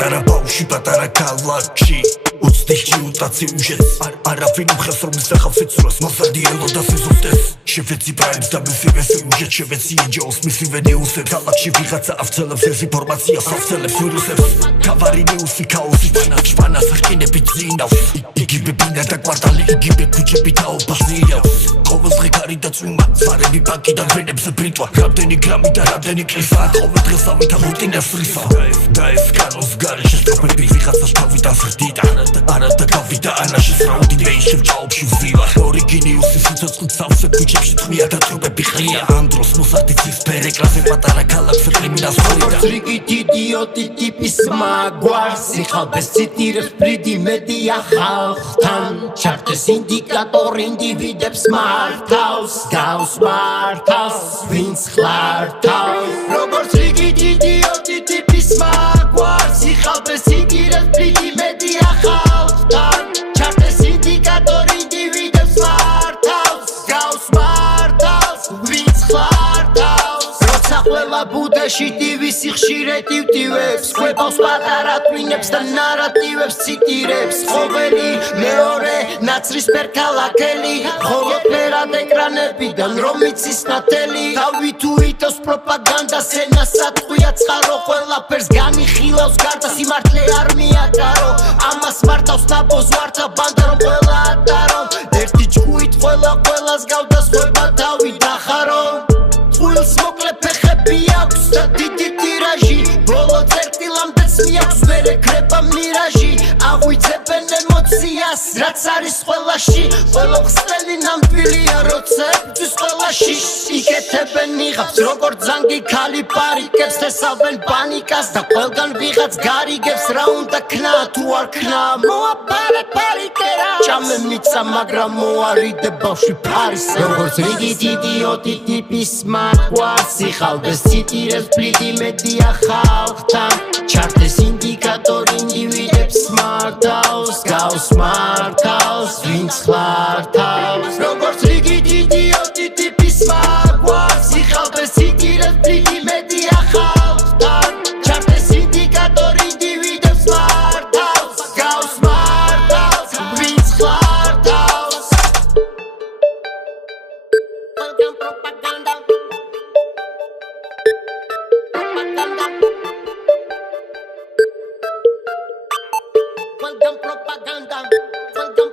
პატარა ბავში პატარა ქალაქში უცდიხში უტაცი უჟეს არაფინ უხეს რომ ისახავს ეცურას მასადი ელოდა სიზუსტეს შევეცი პრაიმს და მისივე სიუჟეტ შევეცი ეჯოს მისივე ნიუსებს ქალაქში ვიღაცა ავცელებს ეს ინფორმაციას ავცელებს ვირუსებს კავარი ნიუსი ქაოსი შპანას რკინებით ძინავს იგივე ბინა და კვარტალი იგივე ქუჩები თაობას ნიავს ყოველ დღე კარი და წვიმა ზარები ბანკიდან ვენებზე ბრიტვა რამდენი გრამი და რამდენი კრისა ყოველ დღეს ამითა რუტინას რისა და ეს კანონს გარეშე სტროფები ვიღაცას თავიდან ზრდიდა არა და გავიდა ანაშის რაუნდი მეიშევ ჭაობში ვზივარ ორიგინიუსი სიცოცხლით სავსე ქუჩებში თმია და ტრუბები ყრია ამ დროს მოსარტიცის ბერეკლაზე პატარა ქალაქზე კრიმინალს ხორიდა რიგით იდიოტი ტიპის მაგვარს იხალბეს ციტირებს ფრიდი მედია ხალხთან ჩარდეს ინდიკატორი ინდივიდებს მართავს გავს მართავს ვინც ხლართავს როგორც რიგით იდიოტი ტიპის მაგვარს იხალბეს ციტირებს ფრიდი მედია ხალხთან ჩარდეს ინდიკატორი ინდივიდებს მართავს გავს მართავს ვინც ხლართავს როცა ყველა ბუდეში ტივის ხშირად ივტივებს ხვებავს პატარა ტვინებს და ნარატივებს ციტირებს ყოველი მეორე ნაცრისფერ ქალაქელი მხოლოდ ფერად ეკრანებიდან რომ იცის ნათელი თავი თუ იტოს პროპაგანდას ენას ატყვია წყარო ყველაფერს განიხილავს გარდა სიმართლე არ მიატარო ამას მართავს ნაბოს ვართა ბანდა რომ ყველა ატარო ერთი ჯგუით ყველას გავდასხვება თავი დახარო წყვილს მოკლე ფეხები აქვს და დიდი ტირაჟი ბოლო წერტილამდეც მიაქვს ვერ ეკრება მირაჟი აღვიძებენ ემოციას რაც არის ყველაში ყველა ხსნელი ნამდვილია როცა ებძვის ყველაში იკეთებენ იღებს როგორც ზანგი ქალი პარიკებს თესავენ პანიკას და ყველგან ვიღაც გარიგებს რა უნდა ქნა თუ არ ქნა მოაპარე პარიკერა ჭამე მიცა მაგრამ მოარიდე ბავშვი ფარისა როგორც რიგით იდიოტი ტიპის მაგვარს იხალბეს ციტირებს ფრიდი მედია ხალხთან ჩარდეს ინდიკატორი ინდივიდებს მართავს გავს მართავს ვინც ხლართავს როგორც რიგით იდიოტი ტიპის მაგვარს იხალბეს ციტირებს ფრიდი მედია ხალხთან ჩარდეს ინდიკატორი ინდივიდებს მართავს გავს მართავს ვინც ხლართავს ყველგან პროპაგანდა Welcome propaganda, welcome